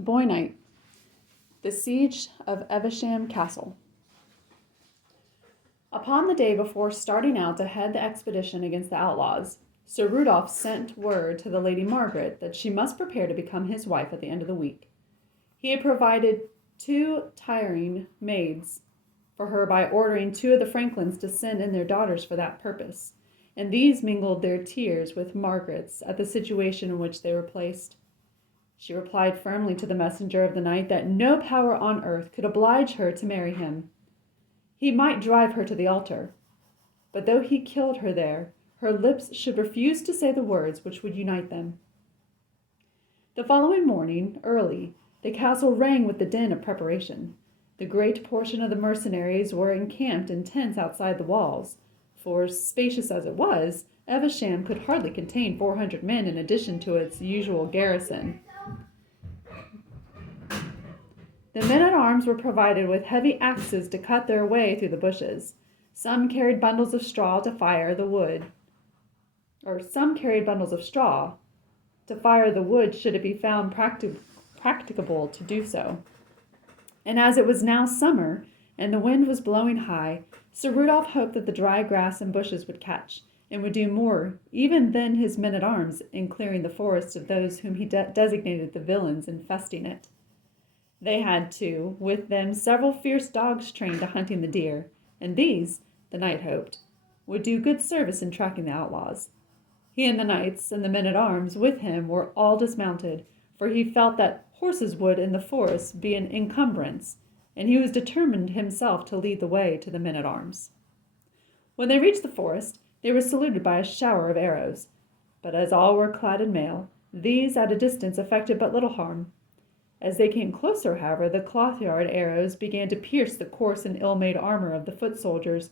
The Boy Knight. The Siege of Evesham Castle. Upon the day before starting out to head the expedition against the outlaws, Sir Rudolph sent word to the Lady Margaret that she must prepare to become his wife at the end of the week. He had provided 2 tiring maids for her by ordering 2 of the Franklins to send in their daughters for that purpose, and these mingled their tears with Margaret's at the situation in which they were placed. She replied firmly to the messenger of the night that no power on earth could oblige her to marry him. He might drive her to the altar, but though he killed her there, her lips should refuse to say the words which would unite them. The following morning, early, the castle rang with the din of preparation. The great portion of the mercenaries were encamped in tents outside the walls, for, spacious as it was, Evesham could hardly contain 400 men in addition to its usual garrison. The men-at-arms were provided with heavy axes to cut their way through the bushes. Some carried bundles of straw to fire the wood should it be found practicable to do so. And as it was now summer, and the wind was blowing high, Sir Rudolph hoped that the dry grass and bushes would catch, and would do more even than his men-at-arms in clearing the forest of those whom he designated the villains infesting it. They had, too, with them several fierce dogs trained to hunting the deer, and these, the knight hoped, would do good service in tracking the outlaws. He and the knights and the men-at-arms with him were all dismounted, for he felt that horses would in the forest be an encumbrance, and he was determined himself to lead the way to the men-at-arms. When they reached the forest, they were saluted by a shower of arrows, but as all were clad in mail, these at a distance effected but little harm. As they came closer, however, the cloth-yard arrows began to pierce the coarse and ill-made armor of the foot soldiers,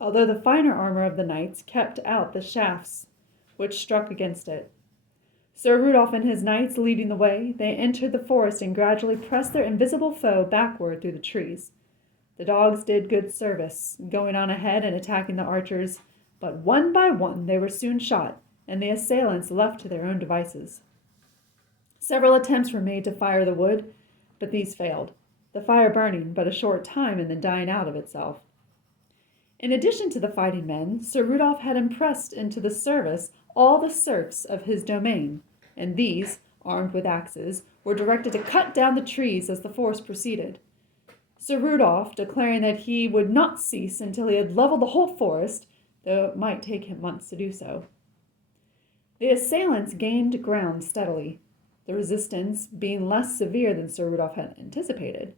although the finer armor of the knights kept out the shafts which struck against it. Sir Rudolph and his knights leading the way, they entered the forest and gradually pressed their invisible foe backward through the trees. The dogs did good service, going on ahead and attacking the archers, but one by one they were soon shot, and the assailants left to their own devices. Several attempts were made to fire the wood, but these failed, the fire burning but a short time and then dying out of itself. In addition to the fighting men, Sir Rudolph had impressed into the service all the serfs of his domain, and these, armed with axes, were directed to cut down the trees as the force proceeded. Sir Rudolph, declaring that he would not cease until he had leveled the whole forest, though it might take him months to do so. The assailants gained ground steadily, the resistance being less severe than Sir Rudolph had anticipated.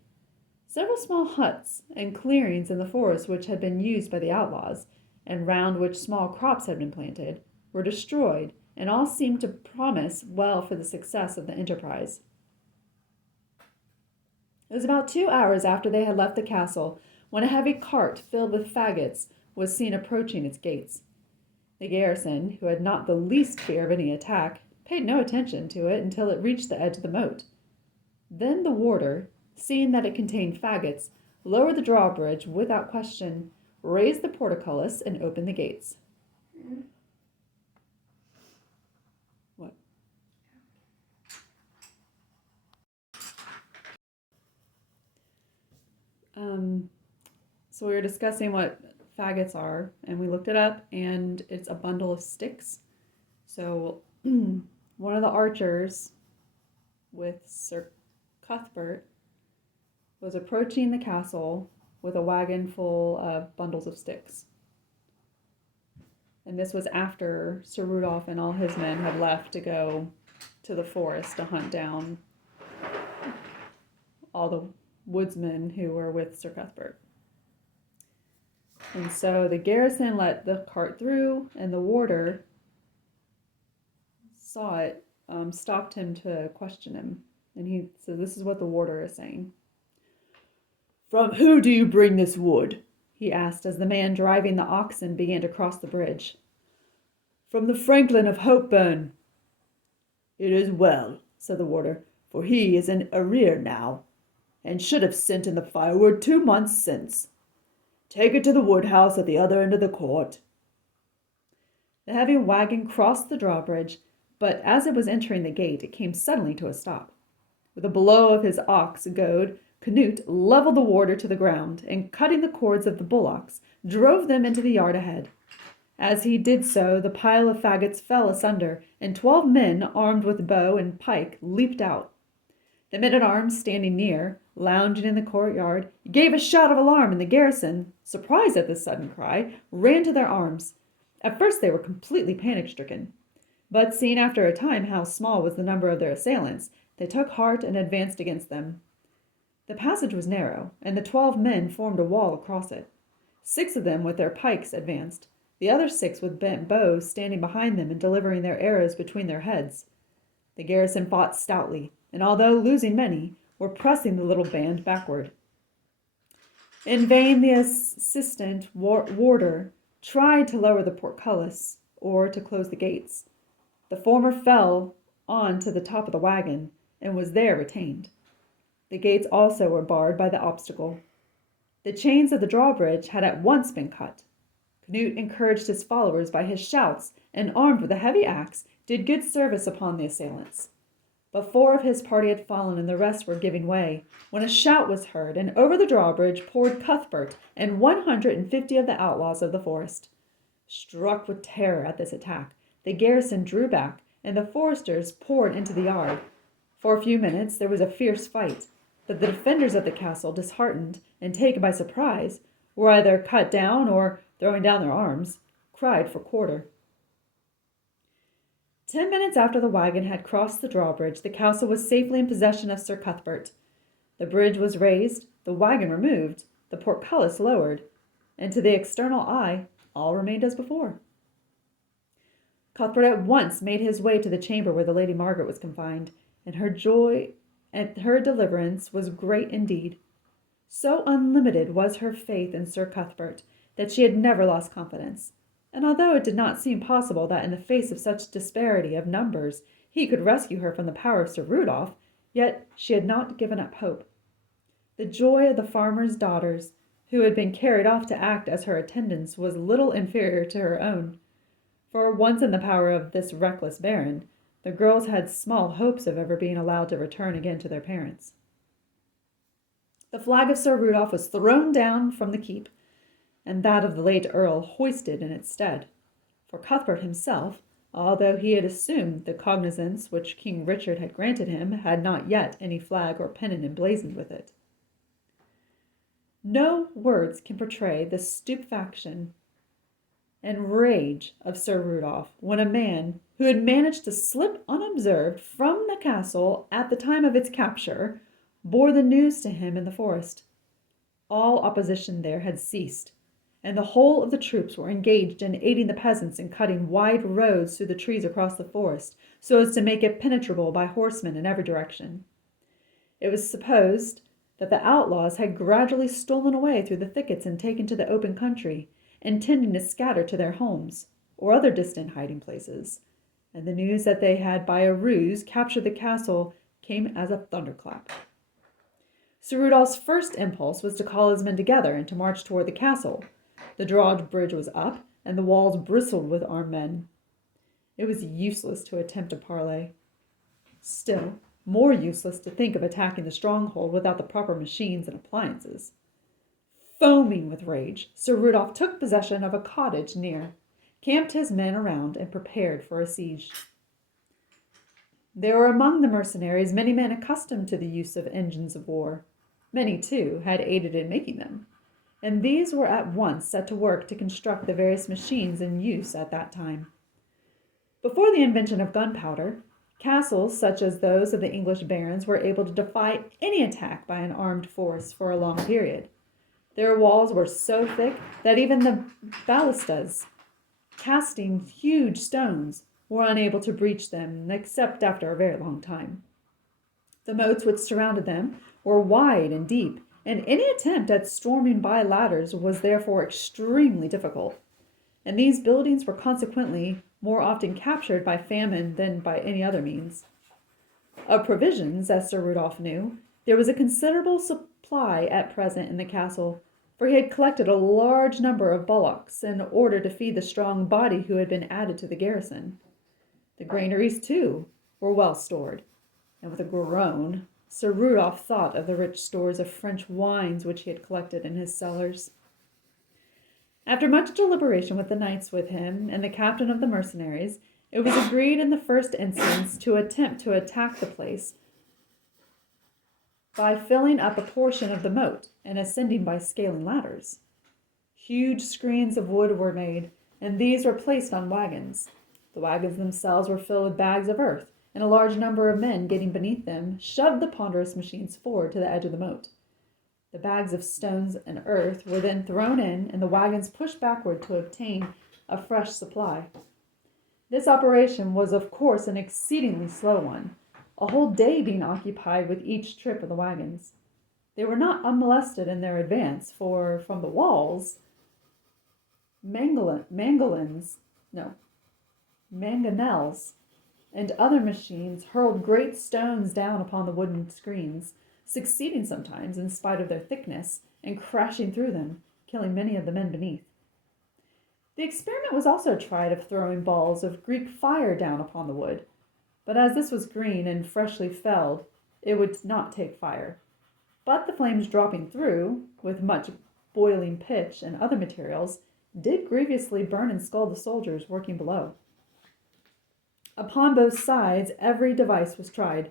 Several small huts and clearings in the forest which had been used by the outlaws, and round which small crops had been planted, were destroyed, and all seemed to promise well for the success of the enterprise. It was about 2 hours after they had left the castle when a heavy cart filled with faggots was seen approaching its gates. The garrison, who had not the least fear of any attack, paid no attention to it until it reached the edge of the moat. Then the warder, seeing that it contained faggots, lowered the drawbridge without question, raised the portcullis, and opened the gates. What? So we were discussing what faggots are, and we looked it up, and it's a bundle of sticks. So one of the archers with Sir Cuthbert was approaching the castle with a wagon full of bundles of sticks. And this was after Sir Rudolph and all his men had left to go to the forest to hunt down all the woodsmen who were with Sir Cuthbert. And so the garrison let the cart through, and the warder saw it, stopped him to question him. And he said, "This is what the warder is saying." "From who do you bring this wood?" he asked as the man driving the oxen began to cross the bridge. "From the Franklin of Hopeburn." "It is well," said the warder, "for he is in arrear now, and should have sent in the firewood 2 months since. Take it to the woodhouse at the other end of the court." The heavy wagon crossed the drawbridge, but as it was entering the gate, it came suddenly to a stop. With a blow of his ox goad, Canute leveled the warder to the ground, and cutting the cords of the bullocks, drove them into the yard ahead. As he did so, the pile of faggots fell asunder, and 12 men, armed with bow and pike, leaped out. The men-at-arms standing near, lounging in the courtyard, gave a shout of alarm, and the garrison, surprised at this sudden cry, ran to their arms. At first they were completely panic-stricken, but seeing after a time how small was the number of their assailants, they took heart and advanced against them. The passage was narrow, and the 12 men formed a wall across it. 6 of them with their pikes advanced, the other 6 with bent bows standing behind them and delivering their arrows between their heads. The garrison fought stoutly, and although losing many, were pressing the little band backward. In vain the assistant warder tried to lower the portcullis or to close the gates. The former fell on to the top of the wagon and was there retained. The gates also were barred by the obstacle. The chains of the drawbridge had at once been cut. Canute encouraged his followers by his shouts, and armed with a heavy axe, did good service upon the assailants. But 4 of his party had fallen, and the rest were giving way, when a shout was heard, and over the drawbridge poured Cuthbert and 150 of the outlaws of the forest. Struck with terror at this attack, the garrison drew back, and the foresters poured into the yard. For a few minutes there was a fierce fight, but the defenders of the castle, disheartened and taken by surprise, were either cut down or, throwing down their arms, cried for quarter. 10 minutes after the wagon had crossed the drawbridge, the castle was safely in possession of Sir Cuthbert. The bridge was raised, the wagon removed, the portcullis lowered, and to the external eye all remained as before. Cuthbert at once made his way to the chamber where the Lady Margaret was confined, and her joy at her deliverance was great indeed. So unlimited was her faith in Sir Cuthbert that she had never lost confidence, and although it did not seem possible that in the face of such disparity of numbers he could rescue her from the power of Sir Rudolph, yet she had not given up hope. The joy of the farmer's daughters, who had been carried off to act as her attendants, was little inferior to her own. For once in the power of this reckless baron, the girls had small hopes of ever being allowed to return again to their parents. The flag of Sir Rudolph was thrown down from the keep, and that of the late earl hoisted in its stead. For Cuthbert himself, although he had assumed the cognizance which King Richard had granted him, had not yet any flag or pennon emblazoned with it. No words can portray the stupefaction and rage of Sir Rudolph when a man who had managed to slip unobserved from the castle at the time of its capture bore the news to him in the forest. All opposition there had ceased, and the whole of the troops were engaged in aiding the peasants in cutting wide roads through the trees across the forest, so as to make it penetrable by horsemen in every direction. It was supposed that the outlaws had gradually stolen away through the thickets and taken to the open country, intending to scatter to their homes or other distant hiding places, and the news that they had by a ruse captured the castle came as a thunderclap. Sir Rudolph's first impulse was to call his men together and to march toward the castle. The drawbridge was up, and the walls bristled with armed men. It was useless to attempt a parley. Still more useless to think of attacking the stronghold without the proper machines and appliances. Foaming with rage, Sir Rudolph took possession of a cottage near, camped his men around, and prepared for a siege. There were among the mercenaries many men accustomed to the use of engines of war. Many, too, had aided in making them, and these were at once set to work to construct the various machines in use at that time. Before the invention of gunpowder, castles such as those of the English barons were able to defy any attack by an armed force for a long period. Their walls were so thick that even the ballistas, casting huge stones, were unable to breach them, except after a very long time. The moats which surrounded them were wide and deep, and any attempt at storming by ladders was therefore extremely difficult, and these buildings were consequently more often captured by famine than by any other means. Of provisions, as Sir Rudolph knew, there was a considerable supply at present in the castle, for he had collected a large number of bullocks in order to feed the strong body who had been added to the garrison. The granaries, too, were well stored, and with a groan, Sir Rudolph thought of the rich stores of French wines which he had collected in his cellars. After much deliberation with the knights with him and the captain of the mercenaries, it was agreed in the first instance to attempt to attack the place by filling up a portion of the moat and ascending by scaling ladders. Huge screens of wood were made, and these were placed on wagons. The wagons themselves were filled with bags of earth, and a large number of men getting beneath them shoved the ponderous machines forward to the edge of the moat. The bags of stones and earth were then thrown in, and the wagons pushed backward to obtain a fresh supply. This operation was of course an exceedingly slow one, a whole day being occupied with each trip of the wagons. They were not unmolested in their advance, for from the walls, mangonels, and other machines hurled great stones down upon the wooden screens, succeeding sometimes, in spite of their thickness, in crashing through them, killing many of the men beneath. The experiment was also tried of throwing balls of Greek fire down upon the wood, but as this was green and freshly felled, it would not take fire. But the flames dropping through, with much boiling pitch and other materials, did grievously burn and scald the soldiers working below. Upon both sides every device was tried.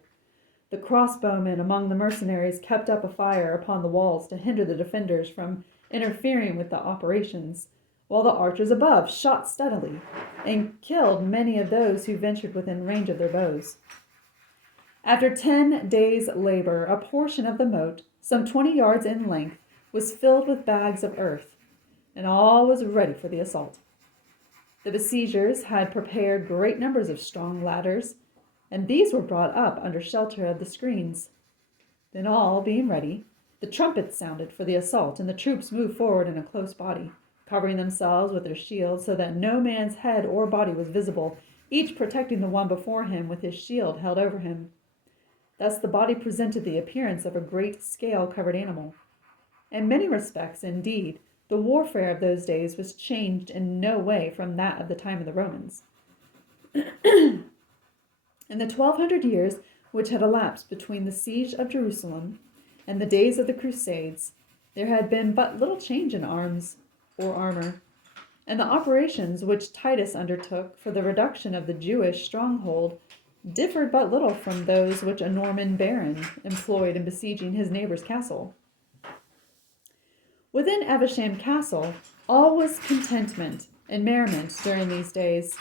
The crossbowmen among the mercenaries kept up a fire upon the walls to hinder the defenders from interfering with the operations, while the archers above shot steadily, and killed many of those who ventured within range of their bows. After 10 days' labor, a portion of the moat, some 20 yards in length, was filled with bags of earth, and all was ready for the assault. The besiegers had prepared great numbers of strong ladders, and these were brought up under shelter of the screens. Then, all being ready, the trumpets sounded for the assault, and the troops moved forward in a close body, covering themselves with their shields so that no man's head or body was visible, each protecting the one before him with his shield held over him. Thus the body presented the appearance of a great scale-covered animal. In many respects, indeed, the warfare of those days was changed in no way from that of the time of the Romans. In the 1200 years which had elapsed between the siege of Jerusalem and the days of the Crusades, there had been but little change in arms or armor, and the operations which Titus undertook for the reduction of the Jewish stronghold differed but little from those which a Norman baron employed in besieging his neighbor's castle. Within Evesham Castle, all was contentment and merriment during these days.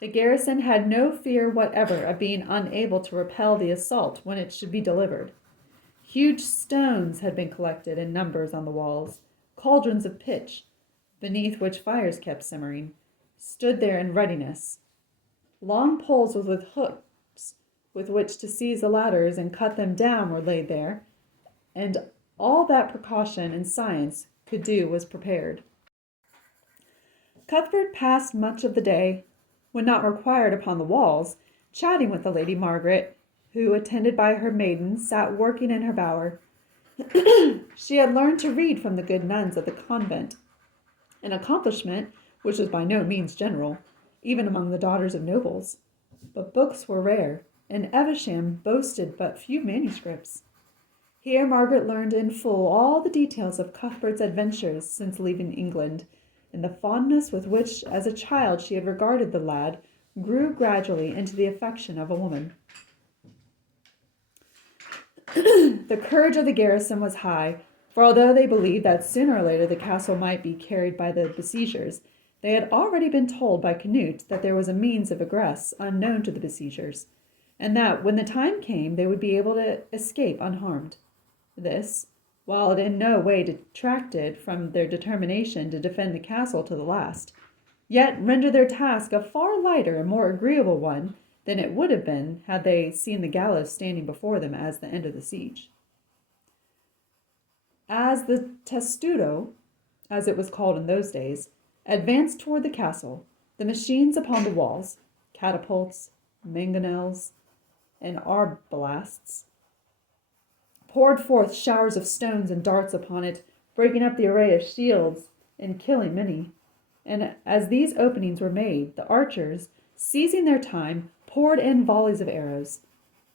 The garrison had no fear whatever of being unable to repel the assault when it should be delivered. Huge stones had been collected in numbers on the walls. Cauldrons of pitch, beneath which fires kept simmering, stood there in readiness. Long poles with hooks with which to seize the ladders and cut them down were laid there, and all that precaution and science could do was prepared. Cuthbert passed much of the day, when not required upon the walls, chatting with the Lady Margaret, who, attended by her maidens, sat working in her bower. She had learned to read from the good nuns of the convent, an accomplishment which was by no means general, even among the daughters of nobles. But books were rare, and Evesham boasted but few manuscripts. Here Margaret learned in full all the details of Cuthbert's adventures since leaving England, and the fondness with which as a child she had regarded the lad grew gradually into the affection of a woman. The courage of the garrison was high, for although they believed that sooner or later the castle might be carried by the besiegers, they had already been told by Canute that there was a means of egress unknown to the besiegers, and that when the time came they would be able to escape unharmed. This, while it in no way detracted from their determination to defend the castle to the last, yet rendered their task a far lighter and more agreeable one than it would have been had they seen the gallows standing before them as the end of the siege. As the testudo, as it was called in those days, advanced toward the castle, the machines upon the walls, catapults, mangonels, and arbalasts, poured forth showers of stones and darts upon it, breaking up the array of shields and killing many. And as these openings were made, the archers, seizing their time, poured in volleys of arrows.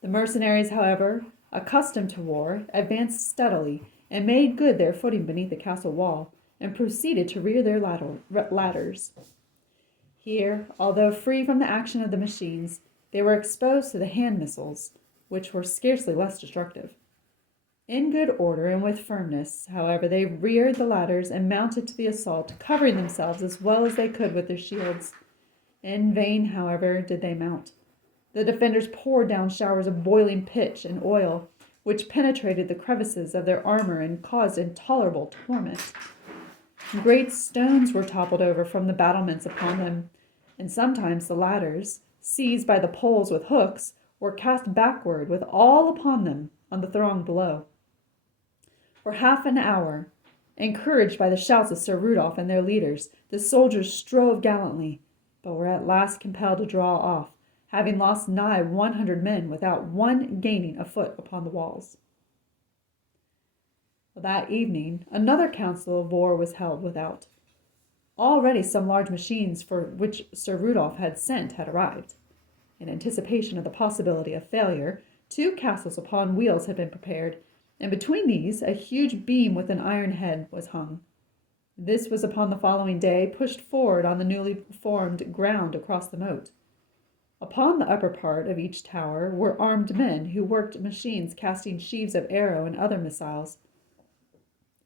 The mercenaries, however, accustomed to war, advanced steadily and made good their footing beneath the castle wall, and proceeded to rear their ladders. Here, although free from the action of the machines, they were exposed to the hand missiles, which were scarcely less destructive. In good order and with firmness, however, they reared the ladders and mounted to the assault, covering themselves as well as they could with their shields. In vain, however, did they mount. The defenders poured down showers of boiling pitch and oil, which penetrated the crevices of their armor and caused intolerable torment. Great stones were toppled over from the battlements upon them, and sometimes the ladders, seized by the poles with hooks, were cast backward with all upon them on the throng below. For half an hour, encouraged by the shouts of Sir Rudolph and their leaders, the soldiers strove gallantly, but were at last compelled to draw off, having lost nigh 100 men without one gaining a foot upon the walls. That evening another council of war was held without. Already some large machines for which Sir Rudolph had sent had arrived. In anticipation of the possibility of failure, 2 castles upon wheels had been prepared, and between these a huge beam with an iron head was hung. This was upon the following day pushed forward on the newly formed ground across the moat. Upon the upper part of each tower were armed men who worked machines casting sheaves of arrow and other missiles.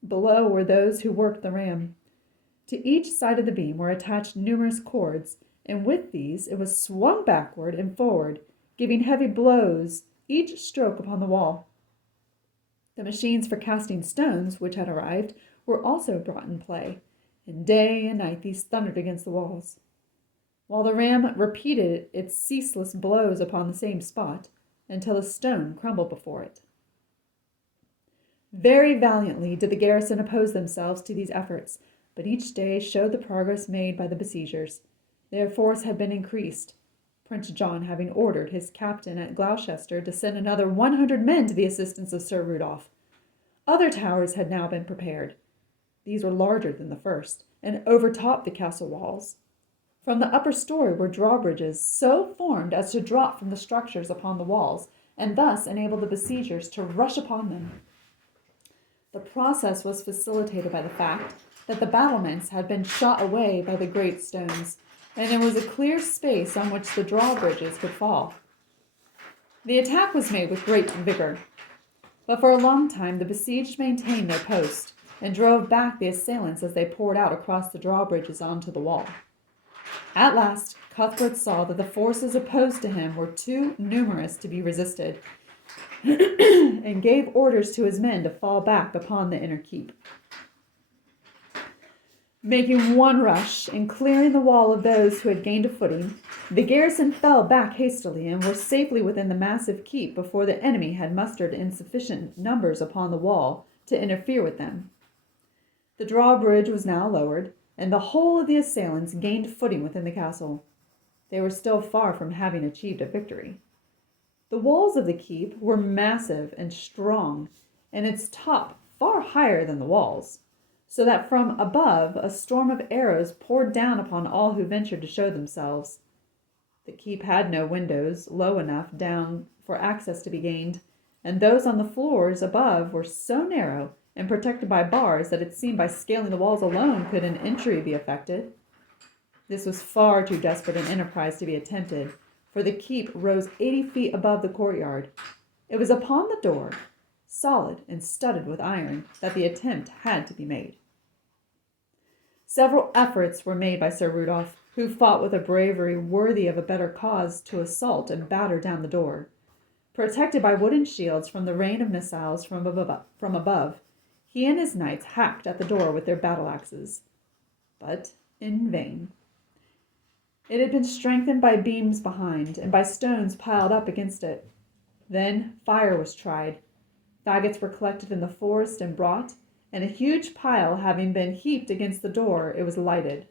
Below were those who worked the ram. To each side of the beam were attached numerous cords, and with these it was swung backward and forward, giving heavy blows each stroke upon the wall. The machines for casting stones, which had arrived, were also brought in play, and day and night these thundered against the walls, while the ram repeated its ceaseless blows upon the same spot until a stone crumbled before it. Very valiantly did the garrison oppose themselves to these efforts, but each day showed the progress made by the besiegers. Their force had been increased, Prince John having ordered his captain at Gloucester to send another 100 men to the assistance of Sir Rudolph. Other towers had now been prepared. These were larger than the first, and overtopped the castle walls. From the upper story were drawbridges so formed as to drop from the structures upon the walls, and thus enable the besiegers to rush upon them. The process was facilitated by the fact that the battlements had been shot away by the great stones, and there was a clear space on which the drawbridges could fall. The attack was made with great vigor, but for a long time the besieged maintained their post, and drove back the assailants as they poured out across the drawbridges onto the wall. At last, Cuthbert saw that the forces opposed to him were too numerous to be resisted, and gave orders to his men to fall back upon the inner keep. Making one rush and clearing the wall of those who had gained a footing, the garrison fell back hastily and were safely within the massive keep before the enemy had mustered in sufficient numbers upon the wall to interfere with them. The drawbridge was now lowered, and the whole of the assailants gained footing within the castle. They were still far from having achieved a victory. The walls of the keep were massive and strong, and its top far higher than the walls, so that from above a storm of arrows poured down upon all who ventured to show themselves. The keep had no windows low enough down for access to be gained, and those on the floors above were so narrow and protected by bars that it seemed by scaling the walls alone could an entry be effected. This was far too desperate an enterprise to be attempted, for the keep rose 80 feet above the courtyard. It was upon the door, solid and studded with iron, that the attempt had to be made. Several efforts were made by Sir Rudolph, who fought with a bravery worthy of a better cause to assault and batter down the door. Protected by wooden shields from the rain of missiles from above, he and his knights hacked at the door with their battle-axes, but in vain. It had been strengthened by beams behind and by stones piled up against it. Then fire was tried. Faggots were collected in the forest and brought, and a huge pile having been heaped against the door, it was lighted.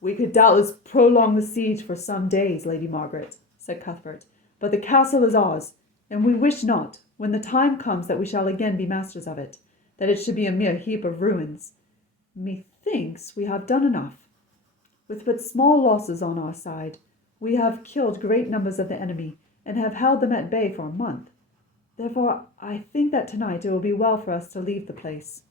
"We could doubtless prolong the siege for some days, Lady Margaret," said Cuthbert, "but the castle is ours, and we wish not, when the time comes that we shall again be masters of it, that it should be a mere heap of ruins. Methinks we have done enough. with but small losses on our side. We have killed great numbers of the enemy, and have held them at bay for a month. Therefore I think that tonight it will be well for us to leave the place."